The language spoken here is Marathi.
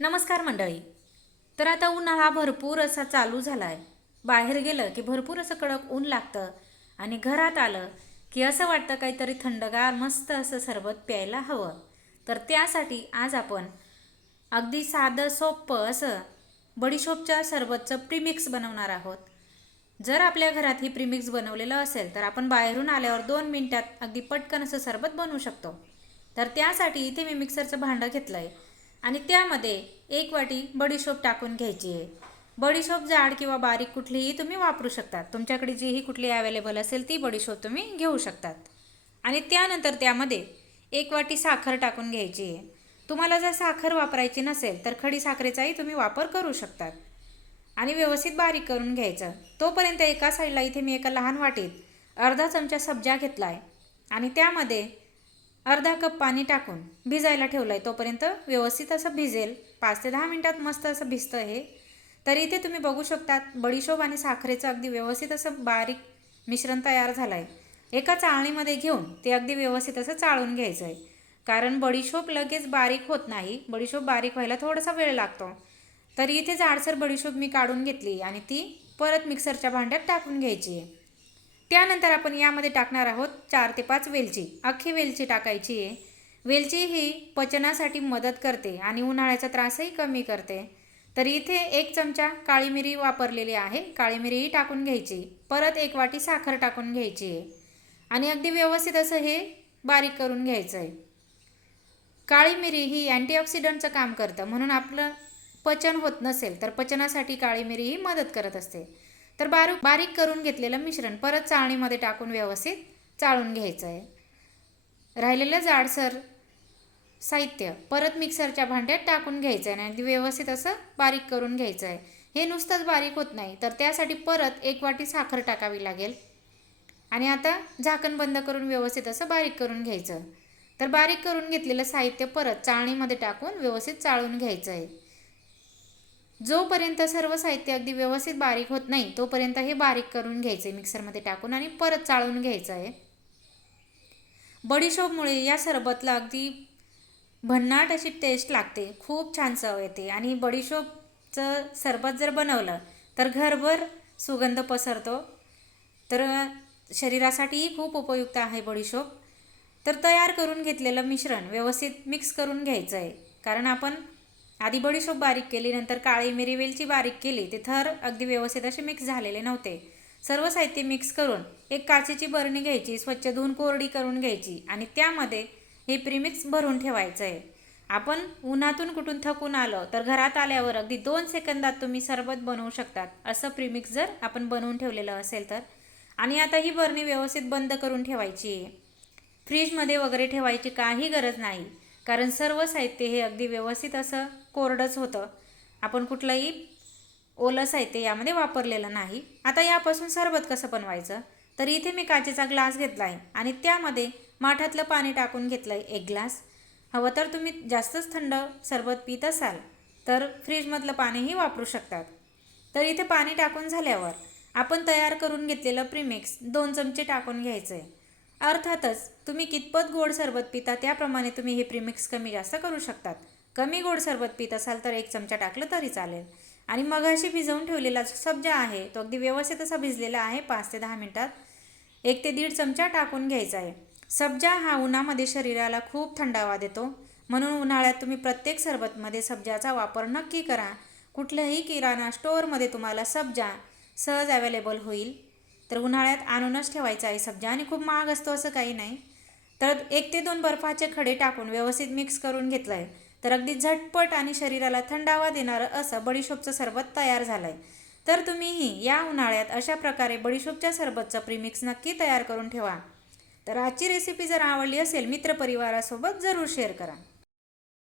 नमस्कार मंडळी. तर आता उन्हाळा भरपूर असा चालू झाला आहे बाहेर गेलं की भरपूर असं कडक ऊन लागतं आणि घरात आलं की असं वाटतं काहीतरी थंडगार मस्त असं सरबत प्यायला हवं. तर त्यासाठी आज आपण अगदी साधं सोपं असं बडीशोपच्या सरबतचं प्रीमिक्स बनवणार आहोत. जर आपल्या घरात ही प्रीमिक्स बनवलेलं असेल तर आपण बाहेरून आल्यावर दोन मिनटात अगदी पटकन असं सरबत बनवू शकतो. तर त्यासाठी इथे मी मिक्सरचं भांडं घेतलं आहे आणि त्यामध्ये एक वाटी बडीशोप टाकून घ्यायची आहे. बडीशोप जाड किंवा बारीक कुठलीही तुम्ही वापरू शकतात. तुमच्याकडे जीही कुठली अवेलेबल असेल ती बडीशोप तुम्ही घेऊ शकतात. आणि त्यानंतर त्यामध्ये एक वाटी साखर टाकून घ्यायची आहे. तुम्हाला जर साखर वापरायची नसेल तर खडी साखरेचाही तुम्ही वापर करू शकतात. आणि व्यवस्थित बारीक करून घ्यायचं. तोपर्यंत एका साईडला इथे मी एका लहान वाटीत अर्धा चमचा सब्जा घेतला आहे आणि त्यामध्ये अर्धा कप पाणी टाकून भिजायला ठेवलं आहे तोपर्यंत व्यवस्थित असं भिजेल. पाच ते दहा मिनटात मस्त असं भिजतं हे. तर इथे तुम्ही बघू शकतात बडीशोप आणि साखरेचं अगदी व्यवस्थित असं बारीक मिश्रण तयार झालं आहे एका चाळणीमध्ये घेऊन ते अगदी व्यवस्थित असं चाळून घ्यायचं आहे कारण बडीशोप लगेच बारीक होत नाही. बडीशोप बारीक व्हायला थोडासा वेळ लागतो. तर इथे जाडसर बडीशोप मी काढून घेतली आणि ती परत मिक्सरच्या भांड्यात टाकून घ्यायची आहे. त्यानंतर आपण यामध्ये टाकणार आहोत चार ते पाच वेलची. अख्खी वेलची टाकायची आहे. वेलची ही पचनासाठी मदत करते आणि उन्हाळ्याचा त्रासही कमी करते. तर इथे एक चमचा काळी मिरी वापरलेली आहे. काळी मिरीही टाकून घ्यायची. परत एक वाटी साखर टाकून घ्यायची आहे. आणि अगदी व्यवस्थित असं हे बारीक करून घ्यायचं आहे. काळी मिरी ही अँटीऑक्सिडंटचं काम करतं. म्हणून आपलं पचन होत नसेल तर पचनासाठी काळी मिरी ही मदत करत असते. तर बारीक बारीक करून घेतलेलं मिश्रण परत चाळणीमध्ये टाकून व्यवस्थित चाळून घ्यायचं आहे राहिलेलं जाडसर साहित्य परत मिक्सरच्या भांड्यात टाकून घ्यायचं आहे आणि व्यवस्थित असं बारीक करून घ्यायचं आहे हे नुसतंच बारीक होत नाही तर त्यासाठी परत एक वाटी साखर टाकावी लागेल. आणि आता झाकण बंद करून व्यवस्थित असं बारीक करून घ्यायचं. तर बारीक करून घेतलेलं साहित्य परत चाळणीमध्ये टाकून व्यवस्थित चाळून घ्यायचं आहे जोपर्यंत सर्व साहित्य अगदी व्यवस्थित बारीक होत नाही तोपर्यंत हे बारीक करून घ्यायचं आहे मिक्सरमध्ये टाकून आणि परत चाळून घ्यायचं आहे. बडीशोपमुळे या सरबतला अगदी भन्नाट अशी टेस्ट लागते. खूप छान चव येते. आणि बडीशोपचं सरबत जर बनवलं तर घरभर सुगंध पसरतो. तर शरीरासाठीही खूप उपयुक्त आहे बडीशोप. तर तयार करून घेतलेलं मिश्रण व्यवस्थित मिक्स करून घ्यायचं आहे. कारण आपण आधी बडीशोप बारीक केली नंतर काळी मिरी वेलची बारीक केली ते थर अगदी व्यवस्थित असे मिक्स झालेले नव्हते. सर्व साहित्य मिक्स करून एक काचेची बरणी घ्यायची स्वच्छ धुवून कोरडी करून घ्यायची आणि त्यामध्ये हे प्रीमिक्स भरून ठेवायचं आहे आपण उन्हातून कुठून थकून आलो तर घरात आल्यावर अगदी दोन सेकंदात तुम्ही सरबत बनवू शकतात. असं प्रीमिक्स जर आपण बनवून ठेवलेलं असेल तर. आणि आता ही बरणी व्यवस्थित बंद करून ठेवायची आहे. फ्रीजमध्ये वगैरे ठेवायची काही गरज नाही. कारण सर्व साहित्य हे अगदी व्यवस्थित असं कोरडंच होतं. आपण कुठलंही ओलं साहित्य यामध्ये वापरलेलं नाही. आता यापासून सरबत कसं बनवायचं? तर इथे मी काचेचा ग्लास घेतला आहे आणि त्यामध्ये माठातलं पाणी टाकून घेतलं आहे एक ग्लास. हवं तर तुम्ही जास्तच थंड सरबत पित असाल तर फ्रीजमधलं पाणीही वापरू शकतात. तर इथे पाणी टाकून झाल्यावर आपण तयार करून घेतलेलं प्रीमिक्स दोन चमचे टाकून घ्यायचं आहे अर्थातच तुम्ही कितपत गोड सरबत पिता त्याप्रमाणे तुम्ही हे प्रीमिक्स कमी जास्त करू शकतात. कमी गोड सरबत पित असाल तर एक चमचा टाकलं तरी चालेल. आणि मगाशी भिजवून ठेवलेला सब्जा आहे तो अगदी व्यवस्थित असा भिजलेला आहे पाच ते दहा मिनटात. एक ते दीड चमचा टाकून घ्यायचा आहे. सब्जा हा उन्हामध्ये शरीराला खूप थंडावा देतो. म्हणून उन्हाळ्यात तुम्ही प्रत्येक सरबतमध्ये सब्जाचा वापर नक्की करा. कुठल्याही किराणा स्टोअरमध्ये तुम्हाला सब्जा सहज अवेलेबल होईल. तर उन्हाळ्यात आणूनच ठेवायचा आहे सब्जा आणि खूप महाग असतो असं काही नाही. तर एक ते दोन बर्फाचे खडे टाकून व्यवस्थित मिक्स करून घेतलं आहे तर अगदी झटपट आणि शरीराला थंडावा देणारं असं बडीशोपचं सरबत तयार झालं आहे तर तुम्हीही या उन्हाळ्यात अशा प्रकारे बडीशोपच्या सरबतचं प्रीमिक्स नक्की तयार करून ठेवा. तर आजची रेसिपी जर आवडली असेल मित्रपरिवारासोबत जरूर शेअर करा.